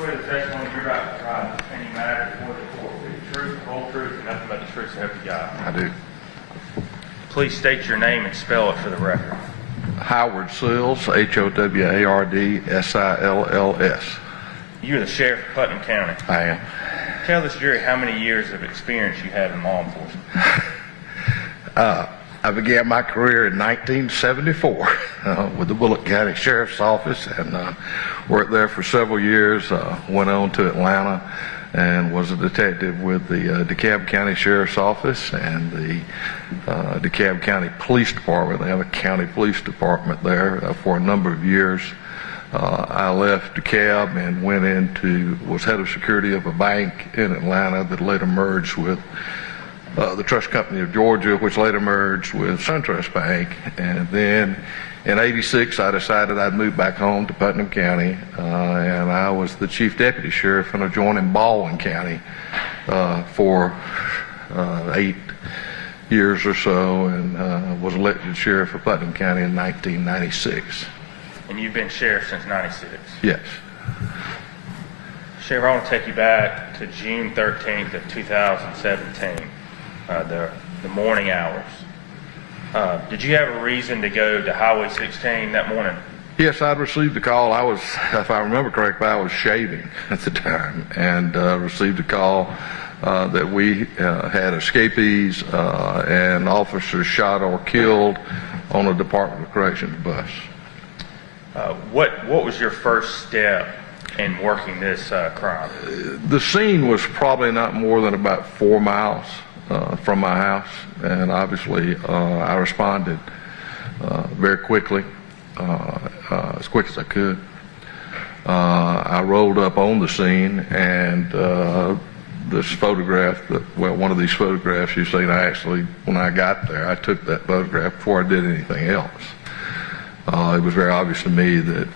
Swear the testimony you're about to provide in any matter before the court will be the truth, the whole truth, and nothing but the truth, so help you God. I do. Please state your name and spell it for the record. Howard Sills, Howardsills. You're the sheriff of Putnam County. I am. Tell this jury how many years of experience you have in law enforcement. I began my career in 1974 with the Bullitt County Sheriff's Office and worked there for several years. Went on to Atlanta and was a detective with the DeKalb County Sheriff's Office and the DeKalb County Police Department. They have a county police department there for a number of years. I left DeKalb and was head of security of a bank in Atlanta that later merged with the Trust Company of Georgia, which later merged with SunTrust Bank. And then in '86, I decided I'd move back home to Putnam County, and I was the chief deputy sheriff in adjoining Baldwin County for 8 years or so, and was elected sheriff of Putnam County in 1996. And you've been sheriff since '96? Yes. Sheriff, I want to take you back to June 13th of 2017, the morning hours. Did you have a reason to go to Highway 16 that morning? Yes, I'd received a call. If I remember correctly, I was shaving at the time, and received a call that we had escapees and officers shot or killed on a Department of Corrections bus. What was your first step in working this crime? The scene was probably not more than about 4 miles from my house, and obviously I responded very quickly, as quick as I could. I rolled up on the scene, and this photograph, one of these photographs you see, when I got there, I took that photograph before I did anything else. It was very obvious to me that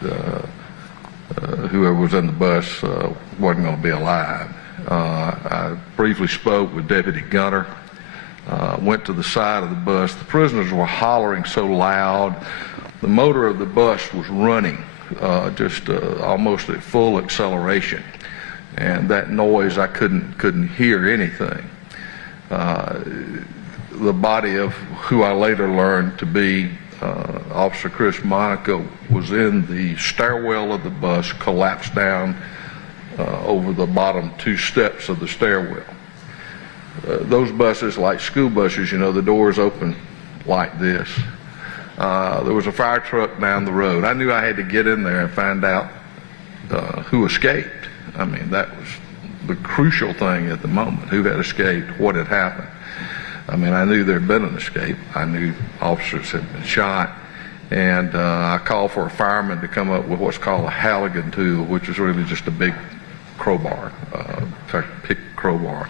whoever was in the bus wasn't going to be alive. I briefly spoke with Deputy Gunter, went to the side of the bus. The prisoners were hollering so loud. The motor of the bus was running just almost at full acceleration. And that noise, I couldn't hear anything. The body of who I later learned to be Officer Chris Monaco was in the stairwell of the bus, collapsed down over the bottom 2 steps of the stairwell. Those buses, like school buses, the doors open like this. There was a fire truck down the road. I knew I had to get in there and find out who escaped. I mean, that was the crucial thing at the moment, who had escaped, what had happened. I mean, I knew there had been an escape. I knew officers had been shot. And I called for a fireman to come up with what's called a Halligan tool, which is really just a big crowbar, pick crowbar.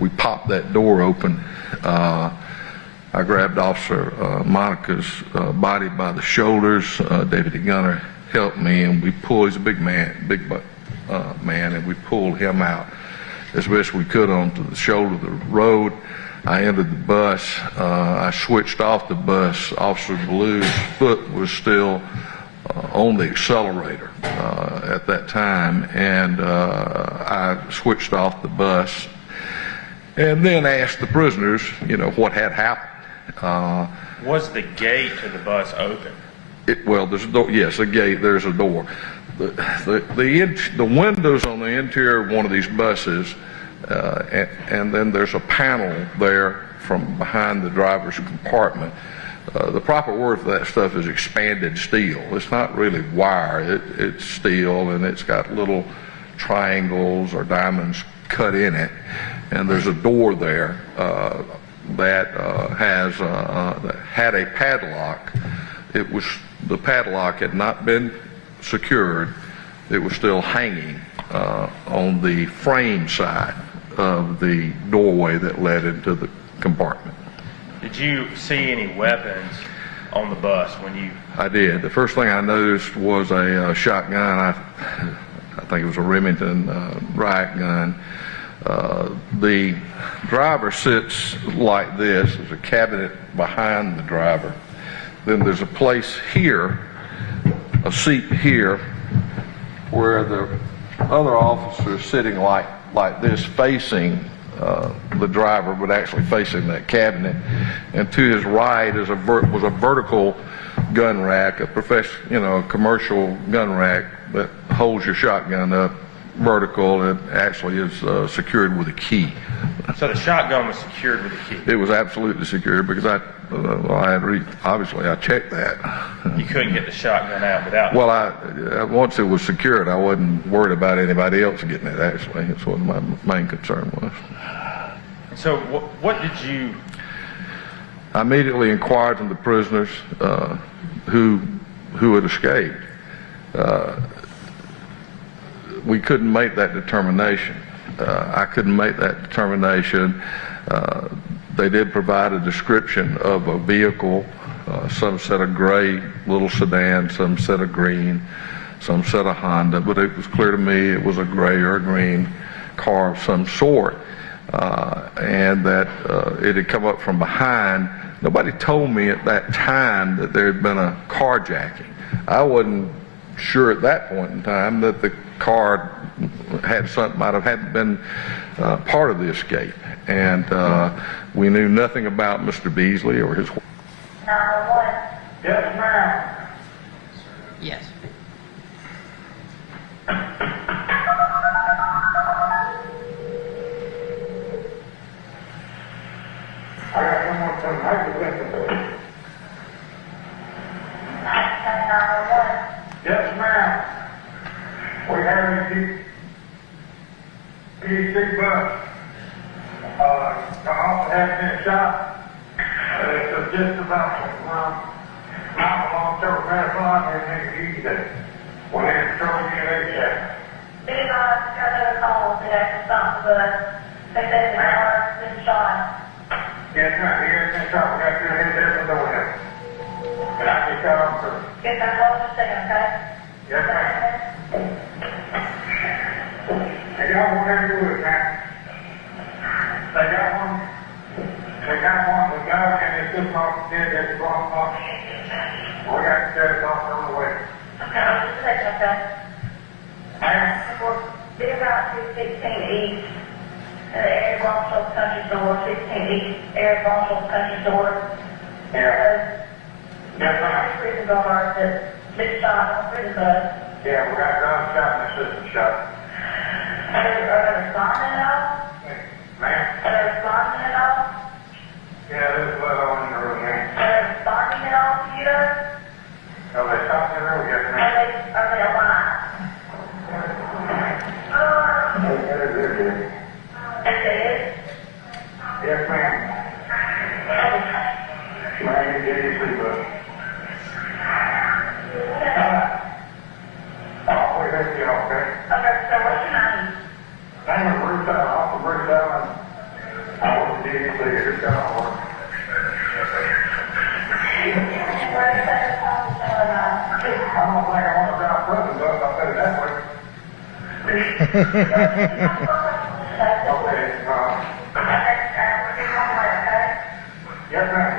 We popped that door open. I grabbed Officer Monica's body by the shoulders. Deputy Gunter helped me, and we pulled, he's a big man, man, and we pulled him out as best we could onto the shoulder of the road. I entered the bus. I switched off the bus. Officer Blue's foot was still on the accelerator at that time, and I switched off the bus and then asked the prisoners, what had happened. Was the gate to the bus open? Well, there's a door. Yes, a gate. There's a door. The windows on the interior of one of these buses. And then there's a panel there from behind the driver's compartment. The proper word for that stuff is expanded steel. It's not really wire, it's steel, and it's got little triangles or diamonds cut in it. And there's a door there that had a padlock. The padlock had not been secured. It was still hanging on the frame side of the doorway that led into the compartment. Did you see any weapons on the bus when you... I did. The first thing I noticed was a shotgun. I think it was a Remington riot gun. The driver sits like this. There's a cabinet behind the driver. Then there's a place here, a seat here, where the other officers sitting like this, facing the driver, but actually facing that cabinet. And to his right was a vertical gun rack, a a commercial gun rack that holds your shotgun up vertical. It actually is secured with a key. So the shotgun was secured with a key? It was absolutely secured because obviously I checked that. You couldn't get the shotgun out without... Well, once it was secured, I wasn't worried about anybody else getting it, actually. That's what my main concern was. So what did you... I immediately inquired from the prisoners who had escaped. We couldn't make that determination. I couldn't make that determination. They did provide a description of a vehicle. Some said a gray little sedan, some said a green, some said a Honda, but it was clear to me it was a gray or a green car of some sort, and that it had come up from behind. Nobody told me at that time that there had been a carjacking. I wasn't sure at that point in time that the car might have been part of the escape, and we knew nothing about Mr. Beasley or his. 911. Yes, ma'am. Yes. I got someone from Hyperlink. 911. Yes, ma'am. We have a P6 bus. The officer has been shot. It's just about not along Silver Pass line and easy day. When they patrol UNH. These guys got another call that actually stopped the bus. They said the car has been shot. Yes, ma'am. He has been shot. We got to hit there from the window. And I just got on for. Get that hold just a second, okay? Yes, ma'am. They got one there to do it, man. They got one. They got one with God and it's just not dead at the wrong box. We got to set it off on the way. Okay, just a second, okay? Ma'am? We'll be about 216 East. The area of Marshall's Country Store, 16 East, area of Marshall's Country Store. Yeah. Yes, ma'am. Prison guard that's been shot on the prison bus. Yeah, we got John shot and his sister shot. Are they responding at all? Ma'am? Are they responding at all? Yeah, there's blood all in the room, ma'am. Are they responding at all to you guys? Are they shot in the room? Yes, ma'am. Are they alive? Yes, they is. Yes, ma'am. Ma'am, you did your sleep up. Oh, wait, that's it, okay. Okay, so what's your name? Name is Bruce Allen, Officer Bruce Allen. I want to do you see it, it's got all work. Where is that phone showing up? I don't think I want to drive prison bus, I'll put it that way. Okay, Okay, we're going to okay? yes, ma'am.